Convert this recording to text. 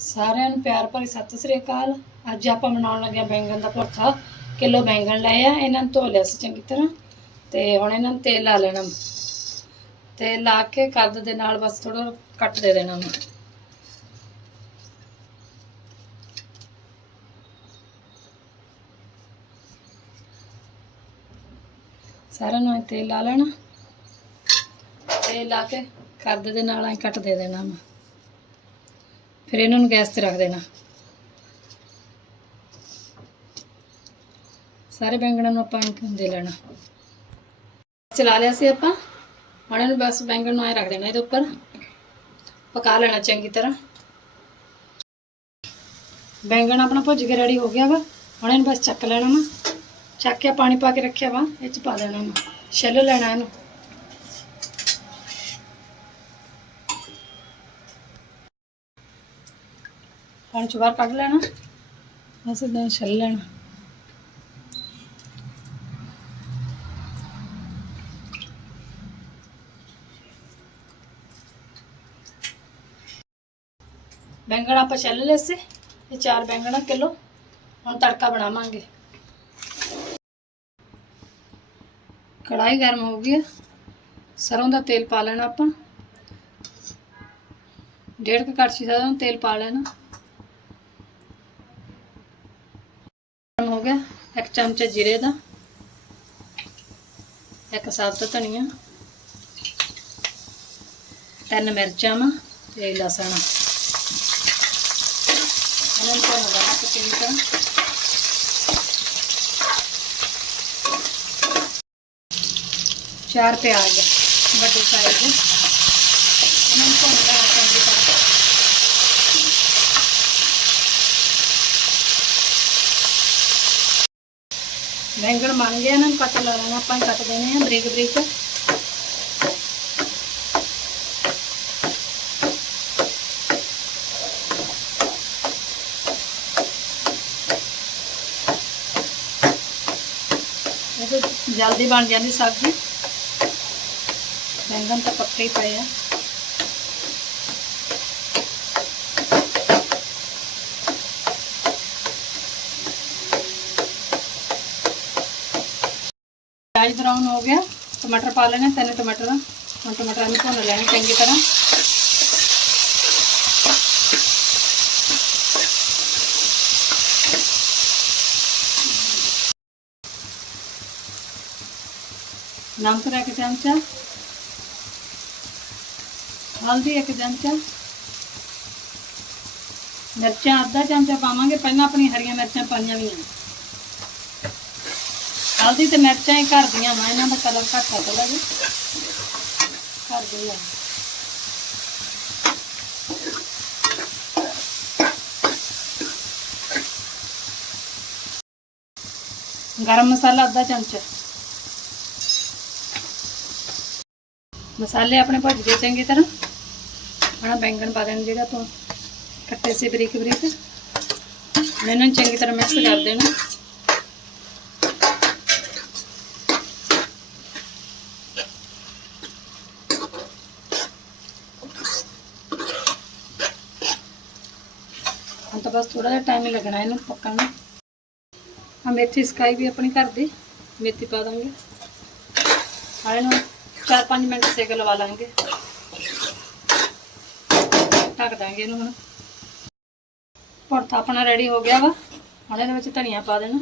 ਸਾਰਿਆਂ ਨੂੰ ਪਿਆਰ ਭਰੀ ਸਤਿ ਸ੍ਰੀ ਅਕਾਲ। ਅੱਜ ਆਪਾਂ ਬਣਾਉਣ ਲੱਗੇ ਬੈਂਗਣ ਦਾ ਭਰਥਾ ਕਿਲੋ ਬੈਂਗਣ ਲਏ ਆ, ਇਹਨਾਂ ਨੂੰ ਧੋ ਲਿਆ ਸੀ ਚੰਗੀ ਤਰ੍ਹਾਂ। ਤੇ ਹੁਣ ਇਹਨਾਂ ਨੂੰ ਤੇਲ ਲਾ ਲੈਣਾ ਤੇਲ ਲਾ ਕੇ ਕੱਦ ਦੇ ਨਾਲ ਬਸ ਥੋੜਾ ਕੱਟ ਦੇ ਦੇਣਾ ਉਹਨੂੰ ਸਾਰਿਆਂ ਨੂੰ ਐਂ ਤੇਲ ਲਾ ਲੈਣਾ। ਤੇਲ ਲਾ ਕੇ ਕੱਦ ਦੇ ਨਾਲ ਐਂ ਕੱਟ ਦੇ ਦੇਣਾ ਵਾ। ਫਿਰ ਇਹਨਾਂ ਨੂੰ ਗੈਸ ਤੇ ਰੱਖ ਦੇਣਾ। ਸਾਰੇ ਬੈਂਗਣਾਂ ਨੂੰ ਆਪਾਂ ਦੇ ਲੈਣਾ। ਚਲਾ ਲਿਆ ਸੀ ਆਪਾਂ। ਹੁਣ ਇਹਨੂੰ ਬਸ ਬੈਂਗਣ ਨੂੰ ਐ ਰੱਖ ਦੇਣਾ ਇਹਦੇ ਉੱਪਰ। ਪਕਾ ਲੈਣਾ ਚੰਗੀ ਤਰ੍ਹਾਂ। ਬੈਂਗਣ ਆਪਣਾ ਭੁੱਜ ਕੇ ਰੈਡੀ ਹੋ ਗਿਆ ਵਾ। ਹੁਣ ਇਹਨੂੰ ਬਸ ਚੱਕ ਲੈਣਾ ਵਾ। ਚੱਕ ਕੇ ਪਾਣੀ ਪਾ ਕੇ ਰੱਖਿਆ ਵਾ। ਇਹ ਚ ਪਾ ਦੇਣਾ ਵਾ। ਛਿੱਲ ਲੈਣਾ ਇਹਨੂੰ। ਪਾਣੀ ਚੋਂ ਬਾਹਰ ਕੱਢ ਲੈਣਾ। ਬਸ ਇਦਾਂ ਛੱਲ ਲੈਣਾ। ਬੈਂਗਣ ਆਪਾਂ ਛਿੱਲ ਲਏ ਸੀ, ਇਹ ਚਾਰ ਬੈਂਗਣਾ ਕਿਲੋ। ਹੁਣ ਤੜਕਾ ਬਣਾਵਾਂਗੇ। ਕੜਾਈ ਗਰਮ ਹੋ ਗਈ ਹੈ ਸਰੋਂ ਦਾ ਤੇਲ ਪਾ ਲੈਣਾ ਆਪਾਂ। ਡੇਢ ਕੁ ਕੜਛੀ ਦਾ ਤੇਲ ਪਾ ਲੈਣਾ। ਗਰਮ ਹੋ ਗਿਆ ਇੱਕ ਚਮਚਾ ਜੀਰੇ ਦਾ, ਇੱਕ ਸਾਬਤ ਧਨੀਆ, ਤਿੰਨ ਮਿਰਚਾਂ ਵਾ ਤੇ ਲਸਣ। ਇਹਨਾਂ ਨੂੰ ਭੁੰਨ ਚੰਗੀ ਤਰ੍ਹਾਂ ਚਾਰ ਪਿਆਜ਼ ਵੱਡੇ ਸਾਈਜ਼ ਦੇ। ਇਹਨਾਂ ਨੂੰ ਭੁੰਨ ਲੈਣਾ ਚੰਗੀ ਤਰ੍ਹਾਂ ਬੈਂਗਣ ਬਣ ਗਏ ਇਹਨਾਂ ਨੂੰ, ਕੱਟ ਲਾ ਲੈਣਾ ਆਪਾਂ ਹੀ ਕੱਟ ਦੇਣੇ ਆ ਬਰੀਕ ਬਰੀਕ। ਇਹ ਤਾਂ ਜਲਦੀ ਬਣ ਜਾਂਦੀ ਸਬਜ਼ੀ। ਬੈਂਗਣ ਤਾਂ ਪੱਕੇ ਹੀ ਪਏ ਆ ਪਿਆਜ਼ ਬਰਾਊਨ ਹੋ ਗਿਆ। ਟਮਾਟਰ ਪਾ ਲੈਣੇ, ਤਿੰਨ ਟਮਾਟਰ। ਹੁਣ ਟਮਾਟਰਾਂ ਨੂੰ ਭੁੰਨ ਲੈਣੇ ਚੰਗੀ ਤਰ੍ਹਾਂ। ਨਮਕ ਦਾ ਇੱਕ ਚਮਚਾ। ਹਲਦੀ ਇੱਕ ਚਮਚਾ। ਮਿਰਚਾਂ ਅੱਧਾ ਚਮਚਾ ਪਾਵਾਂਗੇ। ਪਹਿਲਾਂ ਆਪਣੀ ਹਰੀਆਂ ਮਿਰਚਾਂ ਪਾਈਆਂ ਵੀ ਆ ਹਲਦੀ ਤੇ ਮਿਰਚਾਂ ਹੀ ਘਰ ਦੀਆਂ ਵਾ, ਇਹਨਾਂ ਦਾ ਕਲਰ ਘੱਟ ਆ ਥੋੜਾ ਜਿਹਾ। ਘਰ ਦੇ ਆ। ਗਰਮ ਮਸਾਲਾ ਅੱਧਾ ਚਮਚ। ਮਸਾਲੇ ਆਪਣੇ ਭੁੱਜ ਗਏ ਚੰਗੀ ਤਰ੍ਹਾਂ। ਹੁਣ ਬੈਂਗਣ ਪਾ ਦੇਣ ਜਿਹੜਾ ਤੋਂ ਕੱਟੇ ਸੀ ਬਰੀਕ ਬਰੀਕ ਹੁਣ ਇਹਨਾਂ ਨੂੰ ਚੰਗੀ ਤਰ੍ਹਾਂ ਮਿਕਸ ਕਰ ਦੇਣਾ। ਹੁਣ ਤਾਂ ਬਸ ਥੋੜਾ ਜਿਹਾ ਟਾਈਮ ਹੀ ਲੱਗਣਾ ਇਹਨੂੰ ਪੱਕਣ ਨੂੰ। ਆ ਮੇਥੀ ਸਕਾਈ ਵੀ ਆਪਣੀ ਘਰ ਦੀ। ਮੇਥੀ ਪਾ ਦਾਂਗੇ ਹਾਲੇ ਨੂੰ 4-5 ਮਿੰਟ ਸੇਕ ਲਵਾ ਲਾਂਗੇ। ਢੱਕ ਦਾਂਗੇ ਇਹਨੂੰ ਹੁਣ। ਭਰਤਾ ਆਪਣਾ ਰੈਡੀ ਹੋ ਗਿਆ ਵਾ। ਹੁਣ ਇਹਦੇ ਵਿੱਚ ਧਨੀਆ ਪਾ ਦੇਣਾ।